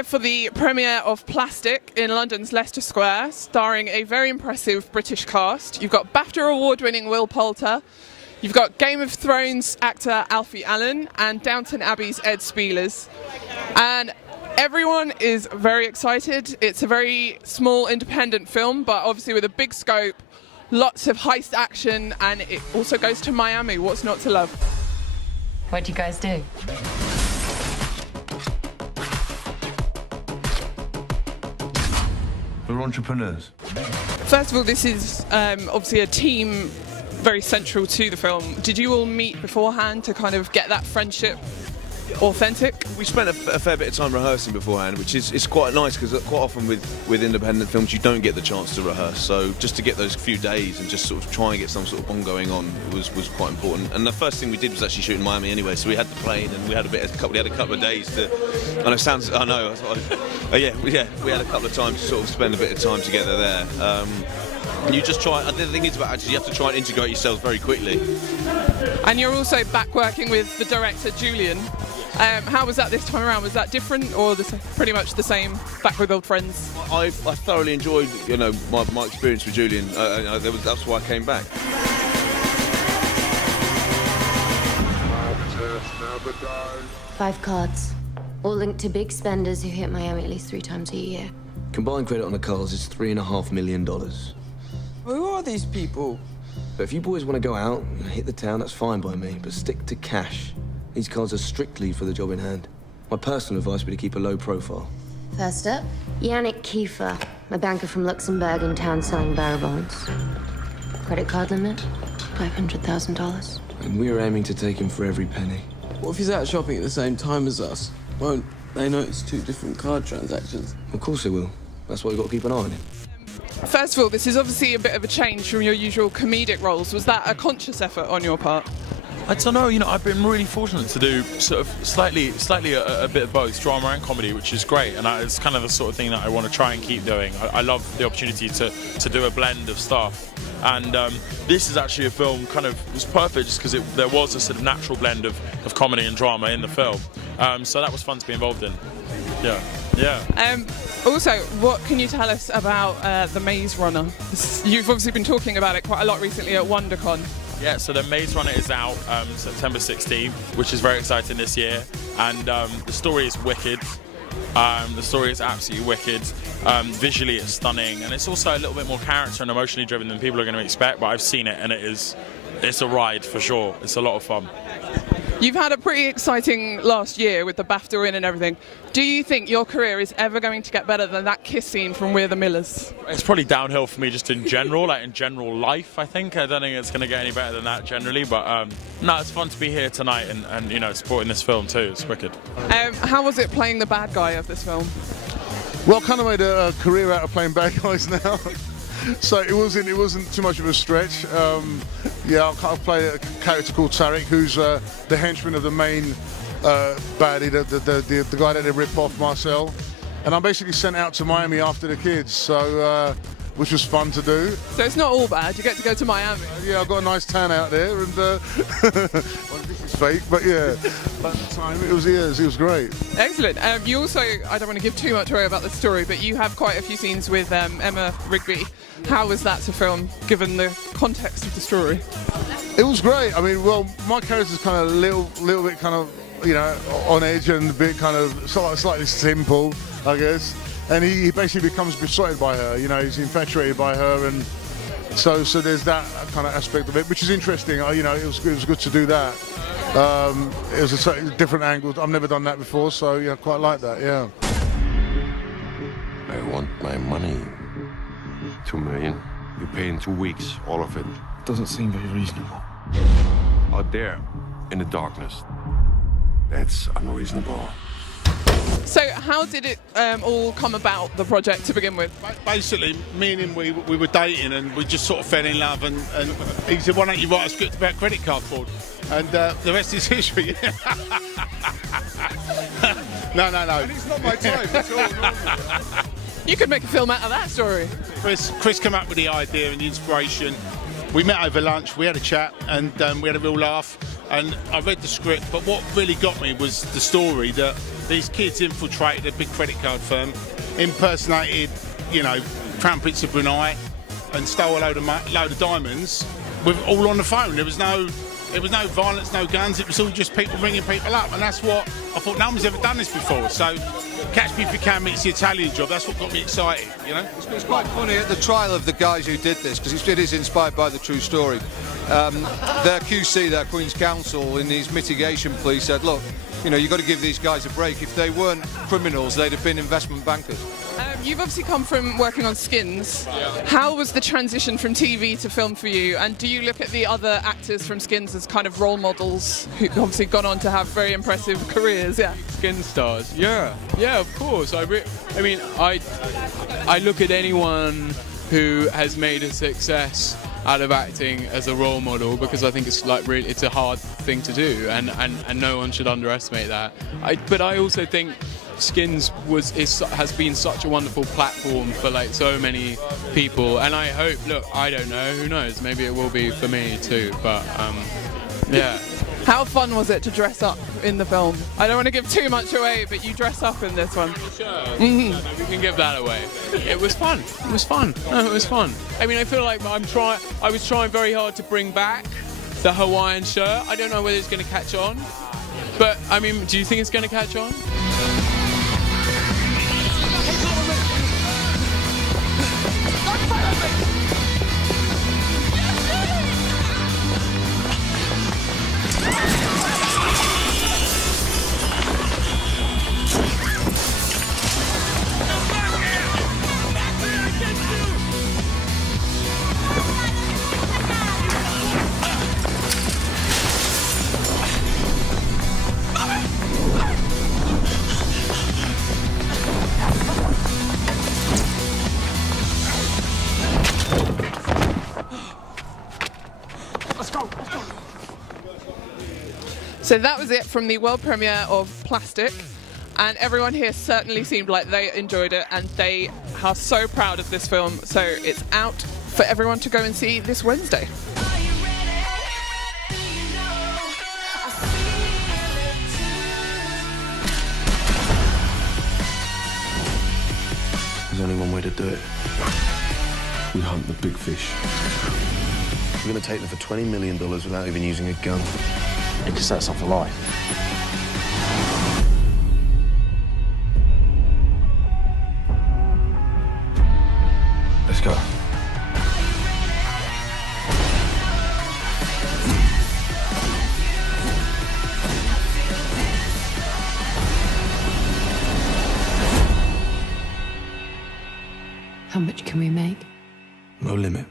here for the premiere of Plastic in London's Leicester Square, starring a very impressive British cast. You've got BAFTA award-winning Will Poulter, you've got Game of Thrones actor Alfie Allen, and Downton Abbey's Ed Speleers. And everyone is very excited. It's a very small independent film, but obviously with a big scope, lots of heist action, and it also goes to Miami. What's not to love? What'd you guys do? We're entrepreneurs. First of all, this is obviously a team very central to the film. Did you all meet beforehand to kind of get that friendship authentic? We spent a fair bit of time rehearsing beforehand, which is quite nice because quite often with independent films you don't get the chance to rehearse. So just to get those few days and just sort of try and get some sort of bond going on was quite important. And the first thing we did was actually shoot in Miami anyway. So we had the plane and we had a couple of days to. And it sounds, I know, yeah, we had a couple of times to sort of spend a bit of time together there. And you just try. The thing is about actors, you have to try and integrate yourselves very quickly. And you're also back working with the director Julian. How was that this time around? Was that different, or pretty much the same? Back with old friends. I thoroughly enjoyed, my experience with Julian. That's why I came back. 5 cards, all linked to big spenders who hit Miami at least 3 times a year. Combined credit on the cards is $3.5 million. Who are these people? But if you boys want to go out and hit the town, that's fine by me, but stick to cash. These cards are strictly for the job in hand. My personal advice would be to keep a low profile. First up, Yannick Kiefer, a banker from Luxembourg in town selling barrel bonds. Credit card limit, $500,000. And we're aiming to take him for every penny. What if he's out shopping at the same time as us? Won't they notice 2 different card transactions? Of course they will. That's why we've got to keep an eye on him. First of all, this is obviously a bit of a change from your usual comedic roles. Was that a conscious effort on your part? I don't know, I've been really fortunate to do sort of slightly a bit of both, drama and comedy, which is great, and it's kind of the sort of thing that I want to try and keep doing. I love the opportunity to do a blend of stuff, and this is actually a film was perfect just because there was a sort of natural blend of comedy and drama in the film, so that was fun to be involved in. Yeah. Also, what can you tell us about The Maze Runner? You've obviously been talking about it quite a lot recently at WonderCon. Yeah, so The Maze Runner is out September 16th, which is very exciting this year, and the story is wicked. The story is absolutely wicked. Visually it's stunning, and it's also a little bit more character and emotionally driven than people are going to expect, but I've seen it and it's a ride for sure. It's a lot of fun. You've had a pretty exciting last year with the BAFTA win and everything. Do you think your career is ever going to get better than that kiss scene from We're the Millers? It's probably downhill for me just in general, like in general life, I think. I don't think it's going to get any better than that generally, but no, it's fun to be here tonight and supporting this film too. It's wicked. How was it playing the bad guy of this film? Well, kind of made a career out of playing bad guys now. So it wasn't too much of a stretch. I play a character called Tarek, who's the henchman of the main baddie, the guy that they rip off, Marcel. And I'm basically sent out to Miami after the kids, so which was fun to do. So it's not all bad. You get to go to Miami. Yeah, I've got a nice tan out there, and well, this is fake, but yeah, at the time it was great. Excellent. You also, I don't want to give too much away about the story, but you have quite a few scenes with Emma Rigby. How was that to film, given the context of the story? It was great. I mean, well, my character's kind of a little bit kind of, on edge and a bit kind of slightly simple, I guess. And he basically becomes besotted by her. He's infatuated by her, and so there's that kind of aspect of it, which is interesting. It was good to do that. It was a different angle. I've never done that before, so I quite like that. Yeah. I want my money. 2 million. You pay in 2 weeks, all of it. Doesn't seem very reasonable. Out there, in the darkness. That's unreasonable. So how did it all come about, the project, to begin with? Basically, me and him, we were dating and we just sort of fell in love, and he said, why don't you write a script about credit card fraud? And the rest is history. No. And it's not my type at all. You could make a film out of that story. Chris came up with the idea and the inspiration. We met over lunch, we had a chat, and we had a real laugh. and I read the script, but what really got me was the story that these kids infiltrated a big credit card firm, impersonated, you know, Crown Prince of Brunei, and stole a load of diamonds, with all on the phone. There was no violence, no guns. It was all just people ringing people up, and that's what I thought. No one's ever done this before. So, Catch Me If You Can, it's the Italian Job. That's what got me excited. You know, it's quite funny at the trial of the guys who did this, because it is inspired by the true story. Their QC, their Queen's Counsel, in his mitigation plea said, look, you know, you've got to give these guys a break. If they weren't criminals, they'd have been investment bankers. You've obviously come from working on Skins. How was the transition from TV to film for you? And do you look at the other actors from Skins as kind of role models who've obviously gone on to have very impressive careers? Yeah. Skin stars. Yeah, of course. I look at anyone who has made a success out of acting as a role model, because I think it's like really, it's a hard thing to do, and no one should underestimate that. But I also think Skins has been such a wonderful platform for like so many people, and I hope, look, I don't know, who knows, maybe it will be for me too, but yeah. How fun was it to dress up in the film? I don't want to give too much away, but you dress up in this one. Sure. Mm-hmm. We can give that away. It was fun. It was fun. No, it was fun. I mean, I feel like I was trying very hard to bring back the Hawaiian shirt. I don't know whether it's going to catch on, but I mean, do you think it's going to catch on? So that was it from the world premiere of Plastic, and everyone here certainly seemed like they enjoyed it, and they are so proud of this film. So it's out for everyone to go and see this Wednesday. There's only one way to do it. We hunt the big fish. We're going to take them for $20 million without even using a gun. It could set us up for life. Let's go. How much can we make? No limit.